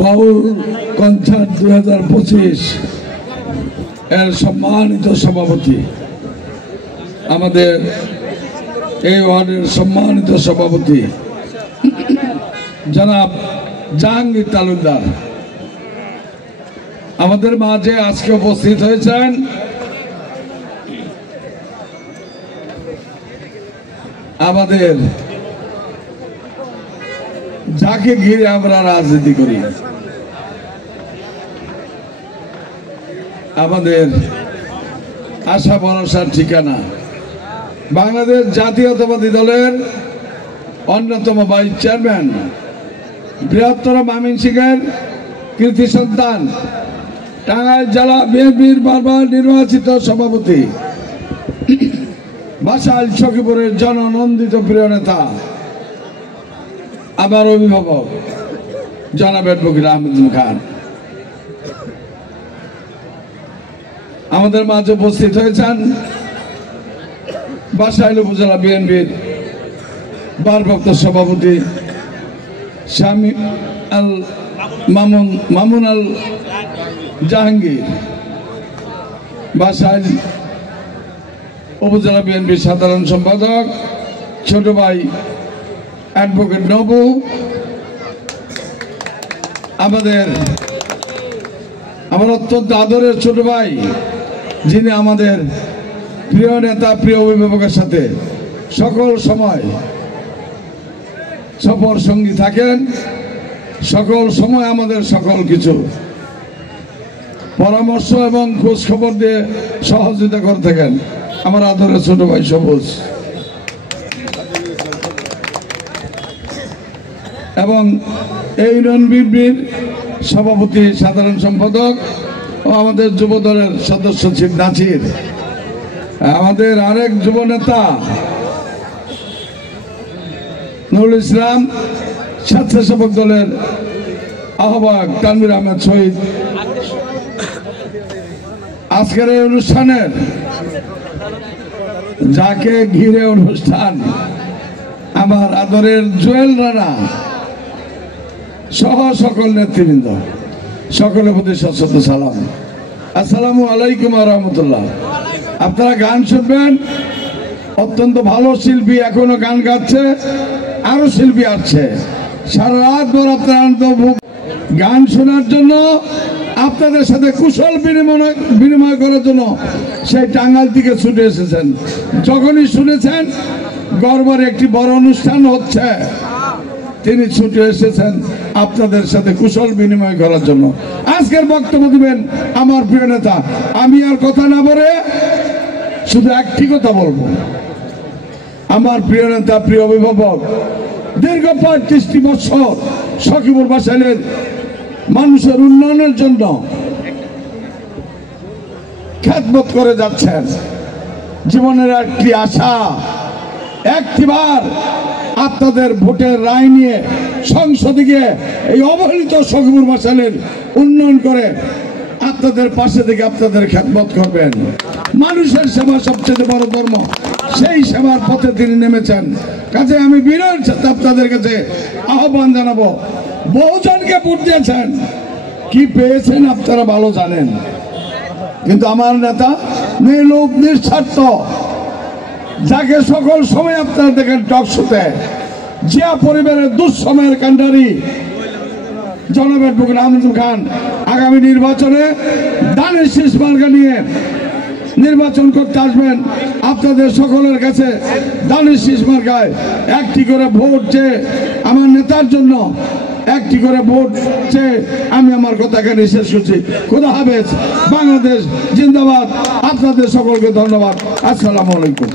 বাউল concert 2025 এর সম্মানিত সভাপতি, আমাদের এই ওয়ার্ডের সম্মানিত সভাপতি জনাব জাহাঙ্গীর তালুকদার আমাদের মাঝে আজকে উপস্থিত হয়েছেন। আমাদের যাকে ঘিরে আমরা রাজনীতি করি, আমাদের আশা ভরসার ঠিকানা, বাংলাদেশ জাতীয়তাবাদী দলের অন্যতম ভাইস চেয়ারম্যান, বৃহত্তর ময়মনসিংহের কৃতি সন্তান, টাঙ্গাইল জেলা বিএনপির বারবার নির্বাচিত সভাপতি, বাসাইল সখীপুরের জননন্দিত প্রিয় নেতা, আমার অভিভাবক জনাব অ্যাডভোকেট আহমেদ খান আমাদের মাঝে উপস্থিত হয়েছেন। বাসাইল উপজেলা বিএনপির ভারপ্রাপ্ত সভাপতি শামীম আল মামুন আল জাহাঙ্গীর, বাসাইল উপজেলা বিএনপির সাধারণ সম্পাদক ছোট ভাই অ্যাডভোকেট নবু, আমার অত্যন্ত আদরের ছোট ভাই যিনি আমাদের প্রিয় নেতা, প্রিয় অভিভাবকের সাথে সকল সময় সফর সঙ্গী থাকেন, সকল সময় আমাদের সকল কিছু পরামর্শ এবং খোঁজ খবর দিয়ে সহযোগিতা করে থাকেন, আমার আদরের ছোট ভাই সবুজ। এবং এই ইউনিয়ন বিএনপির সভাপতি, সাধারণ সম্পাদক ও আমাদের যুব দলের সদস্য ছিল নাছির, আমাদের আরেক যুব নেতা নুরুল ইসলাম, স্বেচ্ছাসেবক দলের আহ্বায়ক তানভীর আহমেদ শহীদ। আজকের এই অনুষ্ঠানের যাকে ঘিরে অনুষ্ঠান, আমার আদরের জুয়েল রানা সহ সকল নেতৃবৃন্দ, সকলের প্রতি সশ্রদ্ধ সালাম, আসসালামু আলাইকুম ওয়া রাহমাতুল্লাহ। আপনারা গান শুনবেন, অত্যন্ত ভালো শিল্পী এখনো গান গাচ্ছে, আরো শিল্পী আসছে, সারা রাত ভর আপনারা গান শোনার জন্য, আপনাদের সাথে কুশল বিনিময় করার জন্য সেই টাঙ্গাইল থেকে ছুটে এসেছেন। যখনই শুনেছেন গড়বারে একটি বড় অনুষ্ঠান হচ্ছে, তিনি ছুটে এসেছেন আপনাদের সাথে কুশল বিনিময় করার জন্য। আজকের বক্তব্য দিবেন আমার প্রিয় নেতা। আমি আর কথা না বলে শুধু একটি কথা বলবো। আমার প্রিয় নেতা, প্রিয় অভিভাবক দীর্ঘ ৩৫টি বছর সখীপুর বাসাইলের মানুষের উন্নয়নের জন্য খেদমত করে যাচ্ছেন। জীবনের একটি আশা, একটিবার আপনাদের ভোটের রায় নিয়ে সংসদে গিয়ে এই অবহেলিত সখীপুর বাসাইলের উন্নয়ন করে আপনাদের পাশে থেকে আপনাদের খেদমত করবেন। মানুষের সেবা সবচেয়ে বড় ধর্ম, সেই সেবার পথে তিনি নেমেছেন। কাজে আমি বিনয়ের সাথে আপনাদের কাছে আহ্বান জানাবো, বহুজনকে ভোট দিয়েছেন, কি পেয়েছেন আপনারা ভালো জানেন, কিন্তু আমার নেতা নির্লোভ, নিঃস্বার্থ, যাকে সকল সময় আপনারা দেখেন টক শোতে, জিয়া পরিবারের দুঃসময়ের কান্ডারি জনাব অ্যাডভোকেট আহমেদ খান আগামী নির্বাচনে দানের শীষ মার্কা নিয়ে নির্বাচন করতে আসবেন। আপনাদের সকলের কাছে দানের শীষ মার্কায় একটি করে ভোট চেয়ে, আমার নেতার জন্য একটি করে ভোট চেয়ে আমি আমার কথা এখানে শেষ করছি। খোদা হাফেজ, বাংলাদেশ জিন্দাবাদ। আপনাদের সকলকে ধন্যবাদ। আসসালামু আলাইকুম।